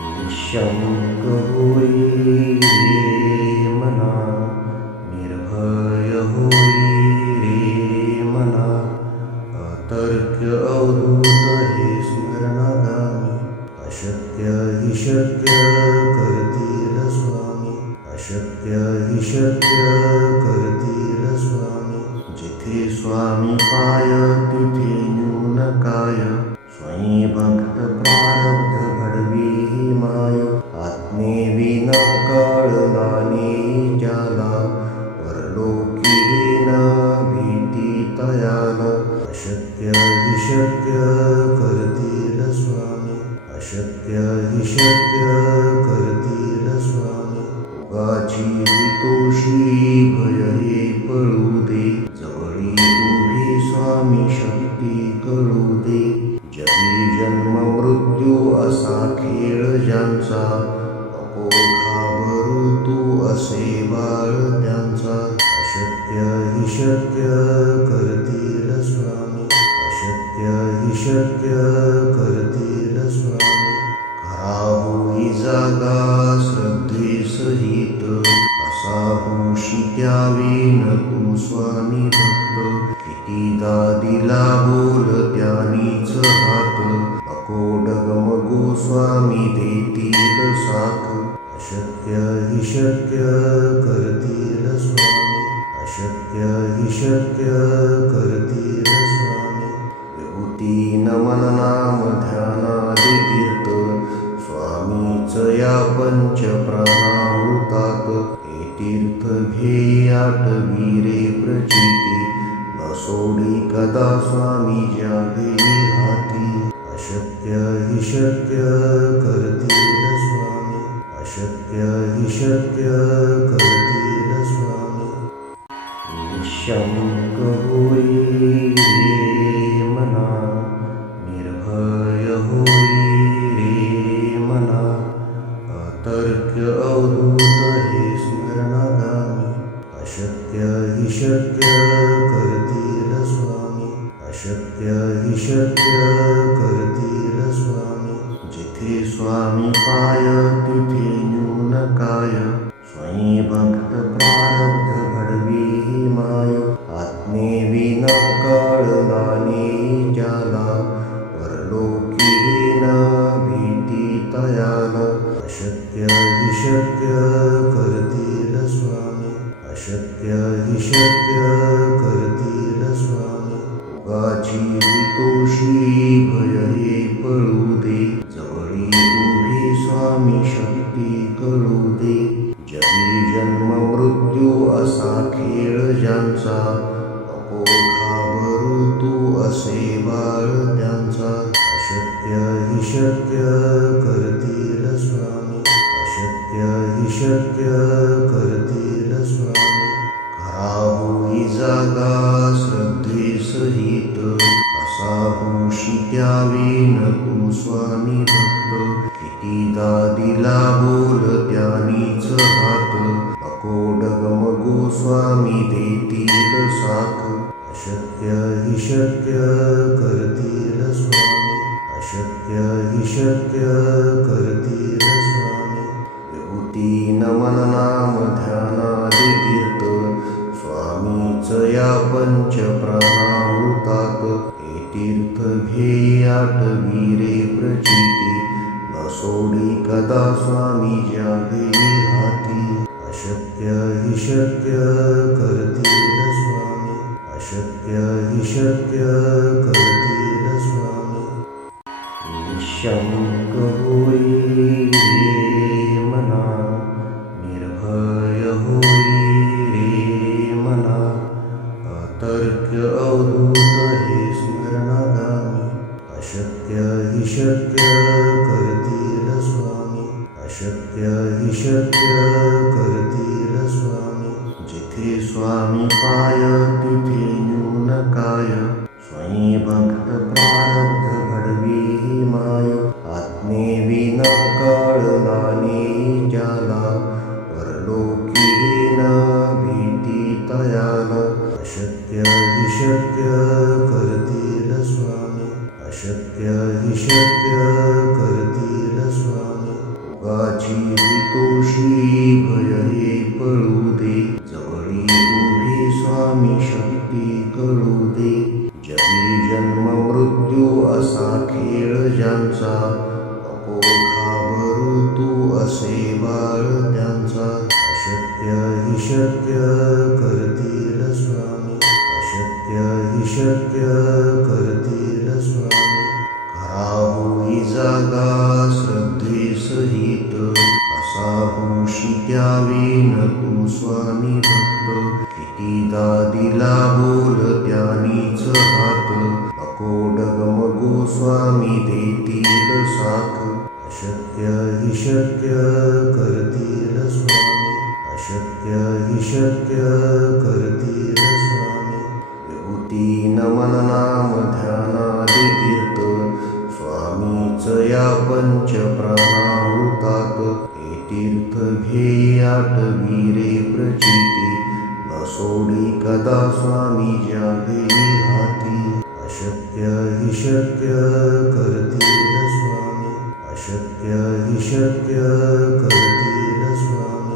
निःशङ्क होई रे मना, निर्भय होई रे मना, अतर्क्य अवधूत हे स्मरणागामी, अशक्य हि शक्य करतील स्वामी, अशक्य हि शक्य करतील स्वामी. जिथे स्वामी पाय तिथे न्यून काय, स्वयं भक्त प्रारब्ध घडवी ही माय. आत्मेविना कळलाने ज्याला, परलोकी न भीती तयाला. अशक्य हि शक्य करतील स्वामी, अशक्य हि शक्य करतील स्वामी. उगाची भीतोषी भय हे पळू दे, जवळी उभी स्वामी शक्ती कळू दे. जगी जन्म मृत्यू असा खेळ ज्यांचा, नको घाबरू तू असे बाळ त्यांचा. अशक्य हि शक्य करतील स्वामी, अशक्य हि शक्य करतील स्वामी. खरा होई जागा श्रद्धे सहित, असा होशी त्यावेन तू स्वामी भक्त. कितीदा दिला बोल त्यानीच हात, नको डगमगू स्वामी देतील साथ. अशक्य हि शक्य करतील स्वामी, अशक्य हि शक्य करतील स्वामी. विभूती नमन नाम ध्यानादि तीर्थ, स्वामीच या पंच प्राणामृतात. हे तीर्थ घेई आठवी रे प्रचिती, न सोडी कदा स्वामी ज्या घेई हाती. अशक्य हि शक्य करतील स्वामी, अशक्य हि शक्य करतील स्वामी. निःशङ्क होई रे मना, निर्भय होई रे मना, अतर्क्य अवधूत हे स्मरणागामी. अशक्य हि शक्य करतील स्वामी, अशक्य हि शक्य करतील स्वामी. जिथे स्वामी पाय तिथे न्यून काय, स्वयं भक्त प्रारब्ध घडवी ही माय. आत्मेविना कळलाने ज्याला, परलोकी न भीती तयाला. अशक्य हि शक्य करतील स्वामी, अशक्य हि शक्य करतील स्वामी. उगाची भीतोषी भय हे पळू दे, जवळी उभी स्वामी शक्ती कळू दे. जगी जन्म मृत्यू असा खेळ ज्यांचा, नको घाबरू तू असे बाळ त्यांचा. अशक्य हि शक्य करतील स्वामी, अशक्य हि शक्य करतील स्वामी. खरा होई जागा श्रद्धे सहित, असा होशी त्यावेन तू स्वामी भक्त. कितीदा दिला बोल त्यानीच हात, नको डगमगू स्वामी देतील साथ. अशक्य हि शक्य करतील स्वामी, अशक्य हि शक्य करतील स्वामी. विभूती नमन नाम ध्यानादि तीर्थ, स्वामीच या पंच प्राणामृतात. हे तीर्थ घेई आठवी रे प्रचिती, न सोडी कदा स्वामी ज्या घेई हाती. अशक्य हि शक्य करतील स्वामी, अशक्य हि शक्य करतील स्वामी. निःशङ्क होई रे मना, निर्भय होई रे मना, अतर्क्य अवधूत हे स्मरणागामी. अशक्य हि शक्य करतील स्वामी, अशक्य हि शक्य करतील स्वामी. जिथे स्वामी पाय तिथे न्यून काय, स्वयं भक्त प्रारब्ध घडवी ही माय. आत्मेविना कळलाने ज्याला, परलोकी न भीती तयाला. अशक्य हि शक्य करतील स्वामी, अशक्य हि शक्य करतील स्वामी. भोगाची हितोषी भय हे पळू दे, जवळी उभी स्वामी शक्ती कळू दे. जगी जन्म मृत्यू असा खेळ ज्यांचा, नको घाबरू तू असे बाळ त्यांचा. अशक्य हि शक्य करतील स्वामी, अशक्य हि शक्य करतील स्वामी. खरा होई जागा श्रद्धेसहित, कसा होशी त्यावेन तू स्वामी भक्त. कितीदा दिला बोल त्यानीच हात, नको डगमगू स्वामी देतील साथ. अशक्य हि शक्य करतील स्वामी, अशक्य हि शक्य करतील स्वामी. विभूती नमन नाम ध्यानादि तीर्थ, स्वामीच या पंच प्राणामृतात. हे तीर्थ घेई आठवी रे प्रचिती, न सोडी कदा स्वामी ज्या घेई हाती. अशक्य हि शक्य करतील स्वामी, अशक्य हि शक्य करतील स्वामी.